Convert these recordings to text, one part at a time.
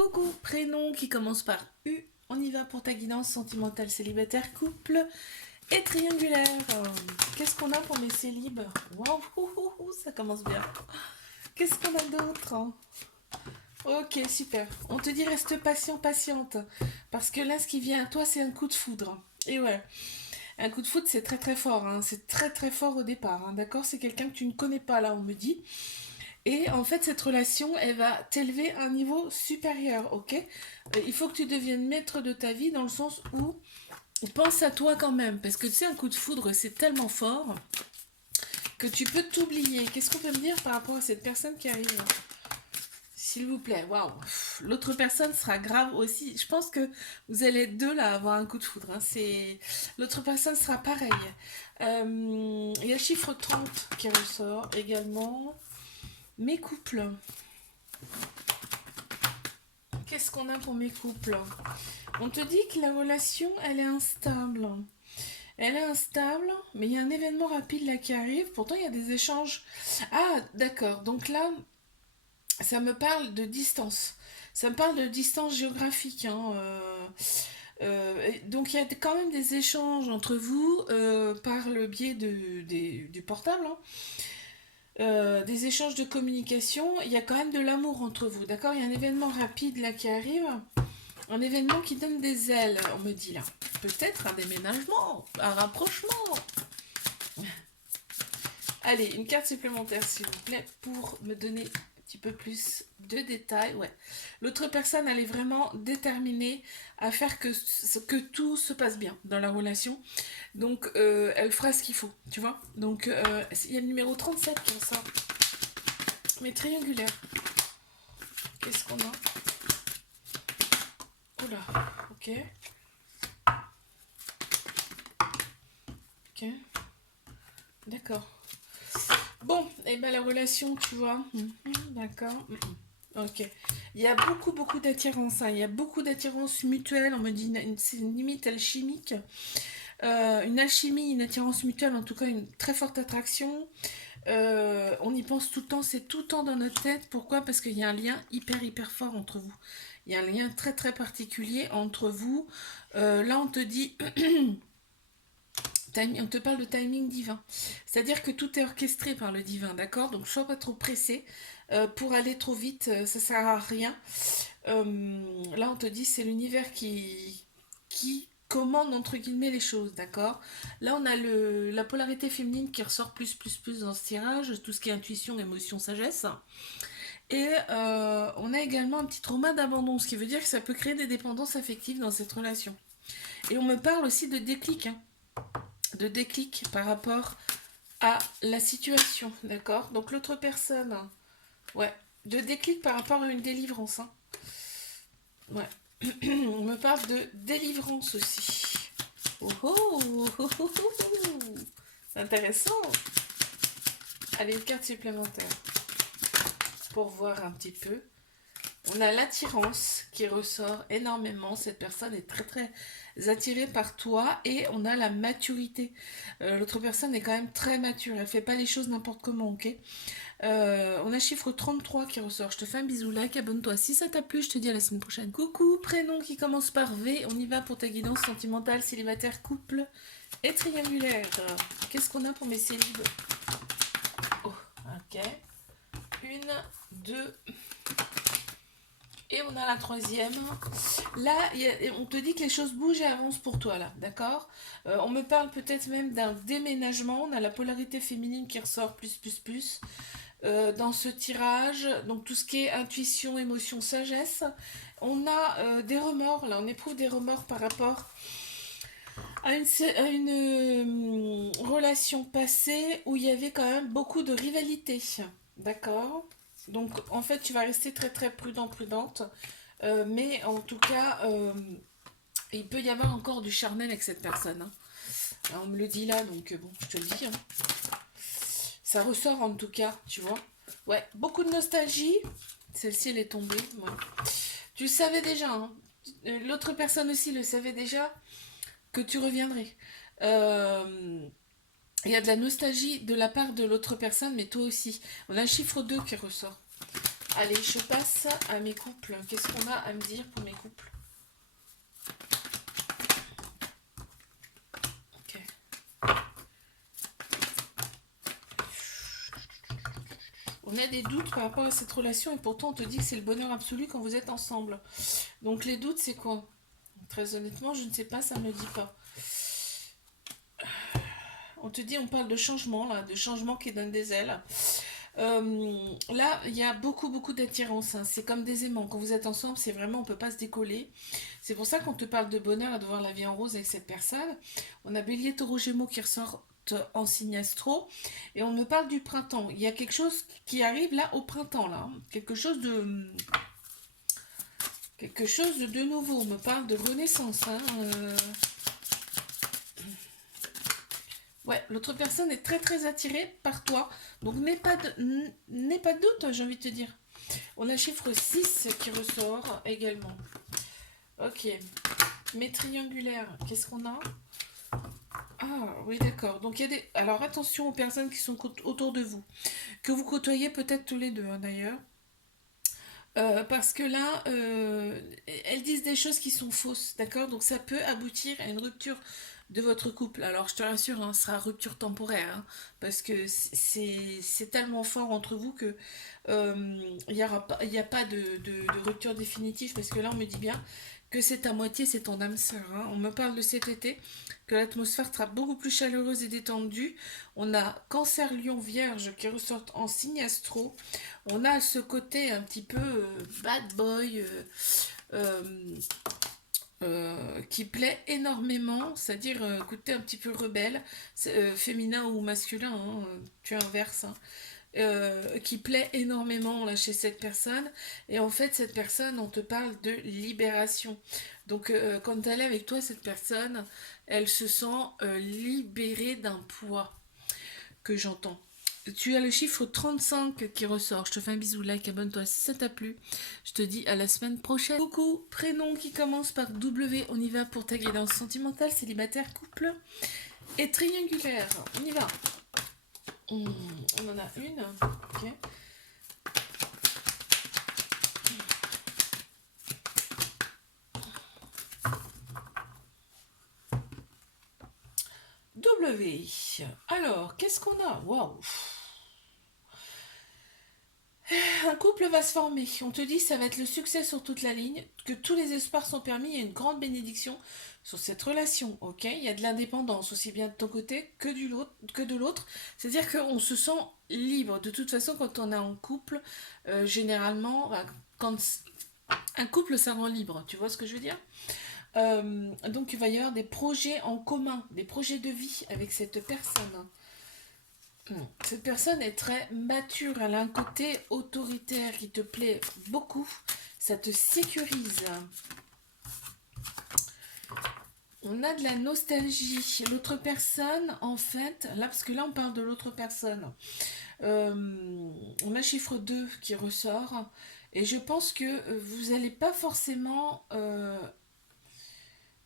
Coucou, prénom qui commence par U. On y va pour ta guidance sentimentale, célibataire, couple et triangulaire. Qu'est-ce qu'on a pour mes célibes? Waouh, ça commence bien. Qu'est-ce qu'on a d'autre? Ok, super. On te dit reste patient, patiente. Parce que là, ce qui vient à toi, c'est un coup de foudre. Et ouais, un coup de foudre, c'est très très fort. Hein. C'est très très fort au départ. Hein. D'accord? C'est quelqu'un que tu ne connais pas, là, on me dit. Et en fait, cette relation, elle va t'élever à un niveau supérieur, ok? Il faut que tu deviennes maître de ta vie dans le sens où pense à toi quand même. Parce que tu sais, un coup de foudre, c'est tellement fort que tu peux t'oublier. Qu'est-ce qu'on peut me dire par rapport à cette personne qui arrive? S'il vous plaît, waouh. L'autre personne sera grave aussi. Je pense que vous allez deux là avoir un coup de foudre. Hein. L'autre personne sera pareil. Il y a le chiffre 30 qui ressort également. Mes couples. Qu'est-ce qu'on a pour mes couples? On te dit que la relation, elle est instable. Elle est instable, mais il y a un événement rapide là qui arrive. Pourtant, il y a des échanges. Ah, d'accord. Donc là, ça me parle de distance. Ça me parle de distance géographique. Hein. Donc il y a quand même des échanges entre vous par le biais du portable. Hein. Des échanges de communication, il y a quand même de l'amour entre vous, d'accord? Il y a un événement rapide là qui arrive, un événement qui donne des ailes, on me dit là. Peut-être un déménagement, un rapprochement. Allez, une carte supplémentaire s'il vous plaît pour me donner un petit peu plus de détails. Ouais. L'autre personne, elle est vraiment déterminée à faire que tout se passe bien dans la relation. Donc, elle fera ce qu'il faut, tu vois. Donc, il y a le numéro 37 qui ressort. Mais triangulaire. Qu'est-ce qu'on a? Oula, ok. Ok. D'accord. Bon, et ben la relation, tu vois. D'accord. Ok. Il y a beaucoup d'attirance. Hein. Il y a beaucoup d'attirance mutuelle. On me dit c'est une limite alchimique. Une alchimie, une attirance mutuelle, en tout cas une très forte attraction. On y pense tout le temps, c'est tout le temps dans notre tête. Pourquoi? Parce qu'il y a un lien hyper fort entre vous. Il y a un lien très particulier entre vous. Là, on te dit, on te parle de timing divin. C'est-à-dire que tout est orchestré par le divin, d'accord? Donc, sois pas trop pressé. Pour aller trop vite, ça sert à rien. Là, on te dit, c'est l'univers qui commande entre guillemets les choses, d'accord? Là, on a la polarité féminine qui ressort plus dans ce tirage, tout ce qui est intuition, émotion, sagesse. Et on a également un petit trauma d'abandon, ce qui veut dire que ça peut créer des dépendances affectives dans cette relation. Et on me parle aussi de déclic, hein, de déclic par rapport à la situation, d'accord? Donc l'autre personne, ouais, de déclic par rapport à une délivrance, hein. Ouais. On me parle de délivrance aussi. C'est intéressant. Allez, une carte supplémentaire pour voir un petit peu. On a l'attirance qui ressort énormément. Cette personne est très attirée par toi et on a la maturité. L'autre personne est quand même très mature. Elle fait pas les choses n'importe comment, ok? On a chiffre 33 qui ressort. Je te fais un bisou, like, abonne-toi si ça t'a plu. Je te dis à la semaine prochaine. Coucou, prénom qui commence par V. On y va pour ta guidance sentimentale, célibataire, couple et triangulaire. Qu'est-ce qu'on a pour mes célibes? Oh, ok. Une, deux. Et on a la troisième. Là, on te dit que les choses bougent et avancent pour toi, là, d'accord? On me parle peut-être même d'un déménagement. On a la polarité féminine qui ressort plus. Dans ce tirage, donc tout ce qui est intuition, émotion, sagesse. On a des remords, là, on éprouve des remords par rapport à une relation passée où il y avait quand même beaucoup de rivalité. D'accord? Donc en fait, tu vas rester très prudente. Mais en tout cas, il peut y avoir encore du charnel avec cette personne. Hein. Alors, on me le dit là, donc bon, je te le dis. Hein. Ça ressort en tout cas, tu vois. Ouais, beaucoup de nostalgie. Celle-ci, elle est tombée. Ouais. Tu le savais déjà. Hein. L'autre personne aussi le savait déjà que tu reviendrais. Il y a de la nostalgie de la part de l'autre personne, mais toi aussi. On a le chiffre 2 qui ressort. Allez, je passe à mes couples. Qu'est-ce qu'on a à me dire pour mes couples? Ok. On a des doutes par rapport à cette relation et pourtant on te dit que c'est le bonheur absolu quand vous êtes ensemble. Donc les doutes, c'est quoi? Très honnêtement, je ne sais pas, ça ne me dit pas. On te dit, on parle de changement, là, de changement qui donne des ailes. Là, il y a beaucoup d'attirance, hein. C'est comme des aimants. Quand vous êtes ensemble, c'est vraiment, on ne peut pas se décoller. C'est pour ça qu'on te parle de bonheur et de voir la vie en rose avec cette personne. On a Bélier, Taureau, Gémeaux qui ressortent en signe astro. Et on me parle du printemps. Il y a quelque chose qui arrive là au printemps, là, hein. Quelque chose de nouveau. On me parle de renaissance, hein. Ouais, l'autre personne est très attirée par toi. Donc n'aie pas de doute, j'ai envie de te dire. On a chiffre 6 qui ressort également. Ok. Mes triangulaires, qu'est-ce qu'on a? Ah oui, d'accord. Donc il y a des... Alors attention aux personnes qui sont autour de vous. Que vous côtoyez peut-être tous les deux, hein, d'ailleurs. Parce que là, elles disent des choses qui sont fausses, d'accord? Donc ça peut aboutir à une rupture de votre couple. Alors je te rassure, hein, ce sera rupture temporaire, hein, parce que c'est tellement fort entre vous que il y a pas de rupture définitive, parce que là on me dit bien que c'est à moitié, c'est ton âme sœur, hein. On me parle de cet été, que l'atmosphère sera beaucoup plus chaleureuse et détendue. On a Cancer, Lion, Vierge qui ressortent en signe astro. On a ce côté un petit peu bad boy euh, qui plaît énormément, c'est-à-dire côté un petit peu rebelle, féminin ou masculin, hein, tu inverses, hein, qui plaît énormément là, chez cette personne. Et en fait, cette personne, on te parle de libération. Donc, quand elle est avec toi, cette personne, elle se sent libérée d'un poids que j'entends. Tu as le chiffre 35 qui ressort. Je te fais un bisou, like, abonne-toi si ça t'a plu. Je te dis à la semaine prochaine. Coucou, prénom qui commence par W. On y va pour ta guidance sentimentale, célibataire, couple et triangulaire. On y va. On en a une. Ok. W. Alors, qu'est-ce qu'on a? Waouh. Un couple va se former. On te dit ça va être le succès sur toute la ligne, que tous les espoirs sont permis. Il y a une grande bénédiction sur cette relation. Ok, il y a de l'indépendance aussi bien de ton côté que de l'autre. C'est-à-dire qu'on se sent libre. De toute façon, quand on est en couple, généralement, quand un couple, ça rend libre. Tu vois ce que je veux dire? Donc il va y avoir des projets en commun, des projets de vie avec cette personne. Cette personne est très mature, elle a un côté autoritaire qui te plaît beaucoup, ça te sécurise. On a de la nostalgie. L'autre personne, en fait, là, parce que là on parle de l'autre personne, on a chiffre 2 qui ressort, et je pense que vous n'allez pas forcément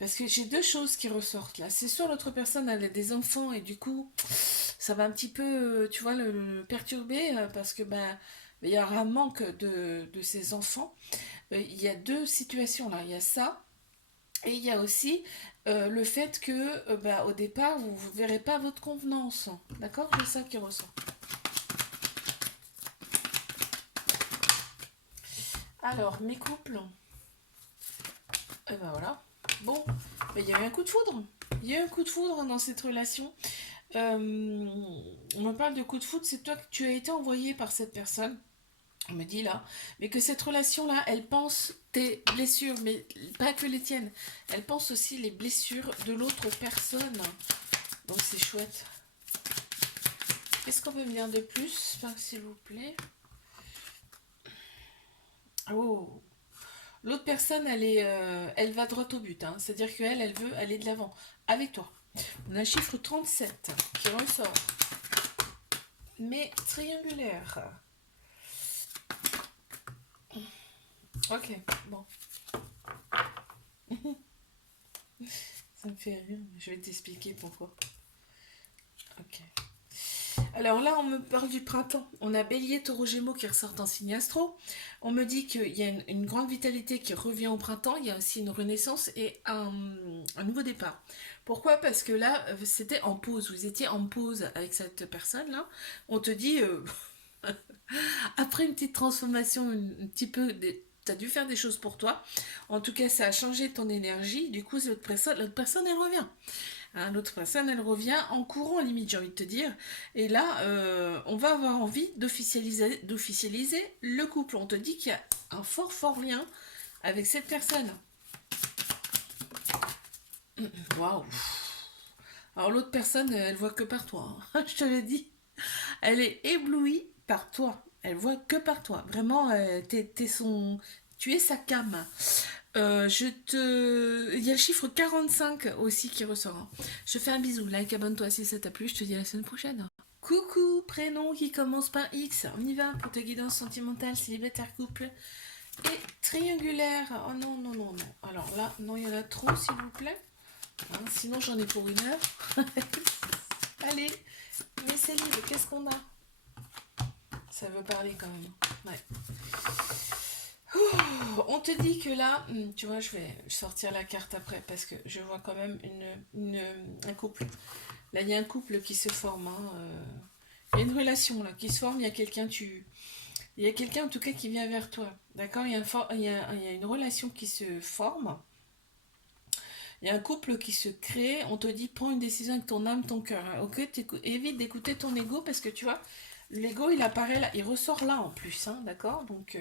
parce que j'ai deux choses qui ressortent là. C'est soit l'autre personne elle a des enfants et du coup ça va un petit peu, tu vois, le perturber parce que ben il y aura un manque de ses enfants. Il y a deux situations là. Il y a ça et il y a aussi le fait que ben, au départ vous ne verrez pas votre convenance. D'accord? C'est ça qui ressort. Alors mes couples. Et ben voilà. Bon, ben, il y a eu un coup de foudre. Il y a eu un coup de foudre dans cette relation. Euh, on me parle de coup de foudre, c'est toi que tu as été envoyé par cette personne. On me dit là, mais que cette relation-là, elle pense tes blessures, mais pas que les tiennes. Elle pense aussi les blessures de l'autre personne. Donc c'est chouette. Qu'est-ce qu'on peut me dire de plus, s'il vous plaît? Oh, l'autre personne, elle va droit au but, hein. C'est-à-dire qu'elle, elle veut aller de l'avant avec toi. On a un chiffre 37 qui ressort. Mais triangulaire. Ok, bon. Ça me fait rire, je vais t'expliquer pourquoi. Ok. Alors là, on me parle du printemps. On a Bélier, Taureau, Gémeaux qui ressortent en signe astro. On me dit qu'il y a une grande vitalité qui revient au printemps. Il y a aussi une renaissance et un nouveau départ. Pourquoi? Parce que là, c'était en pause. Vous étiez en pause avec cette personne-là. On te dit, après une petite transformation, un petit peu, t'as dû faire des choses pour toi. En tout cas, ça a changé ton énergie. Du coup, l'autre personne, elle revient. Hein, l'autre personne, elle revient en courant, limite, j'ai envie de te dire. Et là, on va avoir envie d'officialiser le couple. On te dit qu'il y a un fort, fort lien avec cette personne. Waouh! Alors, l'autre personne, elle voit que par toi. Hein. Je te le dis. Elle est éblouie par toi. Elle voit que par toi. Vraiment, tu es sa came. Il y a le chiffre 45 aussi qui ressort. Hein. Je te fais un bisou. Like, abonne-toi si ça t'a plu. Je te dis à la semaine prochaine. Coucou, prénom qui commence par X. On y va pour ta guidance sentimentale, célibataire, couple et triangulaire. Oh non, non, non, non. Alors là, non, il y en a trop, s'il vous plaît. Hein, sinon, j'en ai pour 1 heure. Allez, mais c'est libre. Qu'est-ce qu'on a? Ça veut parler quand même. Ouais. On te dit que là, tu vois, je vais sortir la carte après parce que je vois quand même un couple. Là, il y a un couple qui se forme. Hein, il y a une relation là qui se forme. Il y a quelqu'un, il y a quelqu'un en tout cas qui vient vers toi. D'accord? Il y a une relation qui se forme. Il y a un couple qui se crée. On te dit, prends une décision avec ton âme, ton cœur. Hein, ok? Évite d'écouter ton ego parce que tu vois, l'ego il apparaît là, il ressort là en plus. Hein, d'accord? Donc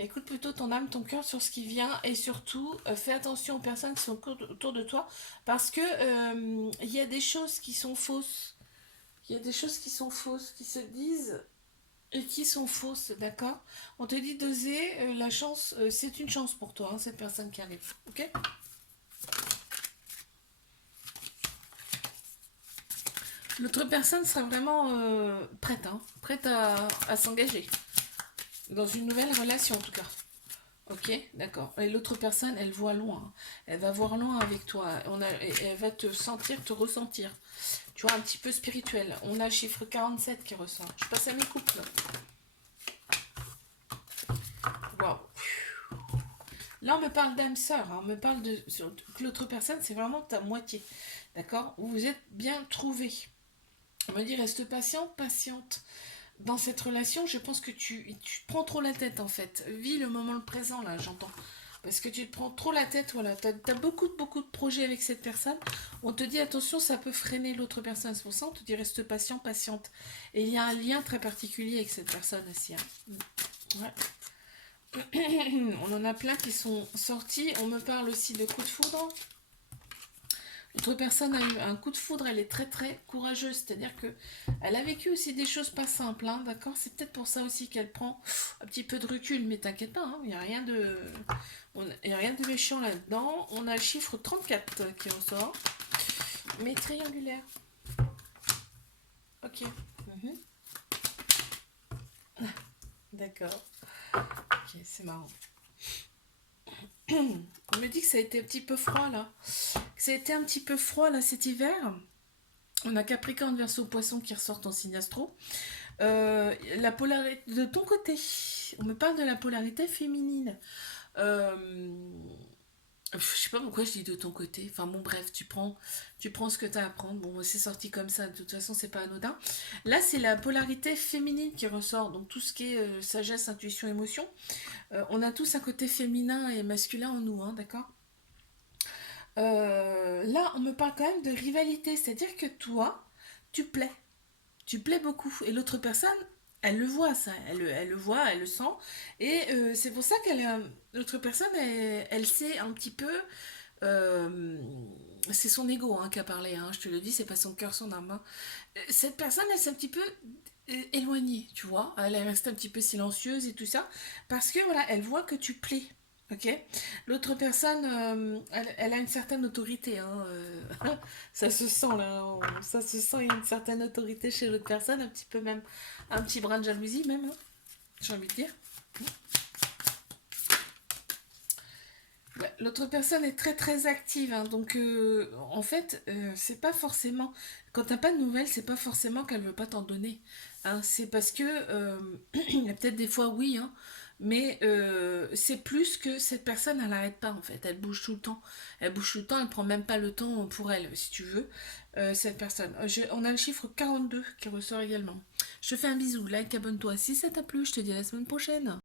écoute plutôt ton âme, ton cœur sur ce qui vient et surtout fais attention aux personnes qui sont autour de toi parce que il y a des choses qui sont fausses. Il y a des choses qui sont fausses, qui se disent et qui sont fausses, d'accord? On te dit d'oser, la chance, c'est une chance pour toi, hein, cette personne qui arrive, ok? L'autre personne sera vraiment prête, hein, prête à s'engager dans une nouvelle relation en tout cas. Ok, d'accord. Et l'autre personne, elle voit loin. Elle va voir loin avec toi. Elle va te sentir, te ressentir. Tu vois, un petit peu spirituel. On a le chiffre 47 qui ressort. Je passe à mes couples. Waouh. Là, on me parle d'âme sœur. Hein. On me parle que l'autre personne, c'est vraiment ta moitié. D'accord? Vous vous êtes bien trouvés. On me dit, reste patient, patiente. Dans cette relation, je pense que tu te prends trop la tête en fait. Vis le moment le présent là, j'entends. Parce que tu te prends trop la tête, voilà. T'as beaucoup, beaucoup de projets avec cette personne. On te dit attention, ça peut freiner l'autre personne. C'est pour ça on te dit reste patient, patiente. Et il y a un lien très particulier avec cette personne aussi. Hein. Ouais. On en a plein qui sont sortis. On me parle aussi de coups de foudre. L'autre personne a eu un coup de foudre, elle est très très courageuse, c'est-à-dire que elle a vécu aussi des choses pas simples, hein, d'accord? C'est peut-être pour ça aussi qu'elle prend un petit peu de recul, mais t'inquiète pas, il n'y a rien y a rien de méchant là-dedans. On a le chiffre 34 qui ressort, mais triangulaire. Ok. D'accord. Ok, c'est marrant. On me dit que ça a été un petit peu froid là. Que ça a été un petit peu froid là cet hiver. On a Capricorne, Verseau, Poisson qui ressortent en signe astro. La polarité de ton côté, on me parle de la polarité féminine. Je sais pas pourquoi je dis de ton côté. Enfin bon, bref, tu prends ce que tu as à prendre. Bon, c'est sorti comme ça. De toute façon, c'est pas anodin. Là, c'est la polarité féminine qui ressort. Donc tout ce qui est sagesse, intuition, émotion. On a tous un côté féminin et masculin en nous, hein, d'accord? Là, on me parle quand même de rivalité, c'est-à-dire que toi, tu plais, tu plais beaucoup, et l'autre personne, elle le voit ça, elle le voit, elle le sent, et c'est pour ça l'autre personne, elle sait un petit peu, euh, c'est son ego hein, qui a parlé, hein, je te le dis, c'est pas son cœur, son âme. Hein. Cette personne, elle s'est un petit peu éloignée, tu vois, elle est restée un petit peu silencieuse et tout ça, parce que voilà, elle voit que tu plais. Ok. L'autre personne, elle a une certaine autorité. Hein, ça se sent là. Ça se sent, il y a une certaine autorité chez l'autre personne, un petit peu même, un petit brin de jalousie même, hein, j'ai envie de dire. Ouais. l'autre personne est très très active, hein, donc en fait, c'est pas forcément. Quand t'as pas de nouvelles, c'est pas forcément qu'elle veut pas t'en donner, hein, c'est parce que il y a peut-être des fois oui, hein, mais c'est plus que cette personne, elle arrête pas en fait, elle bouge tout le temps, elle bouge tout le temps, elle prend même pas le temps pour elle, si tu veux, cette personne. On a le chiffre 42 qui ressort également. Je te fais un bisou, like, abonne-toi si ça t'a plu, je te dis à la semaine prochaine.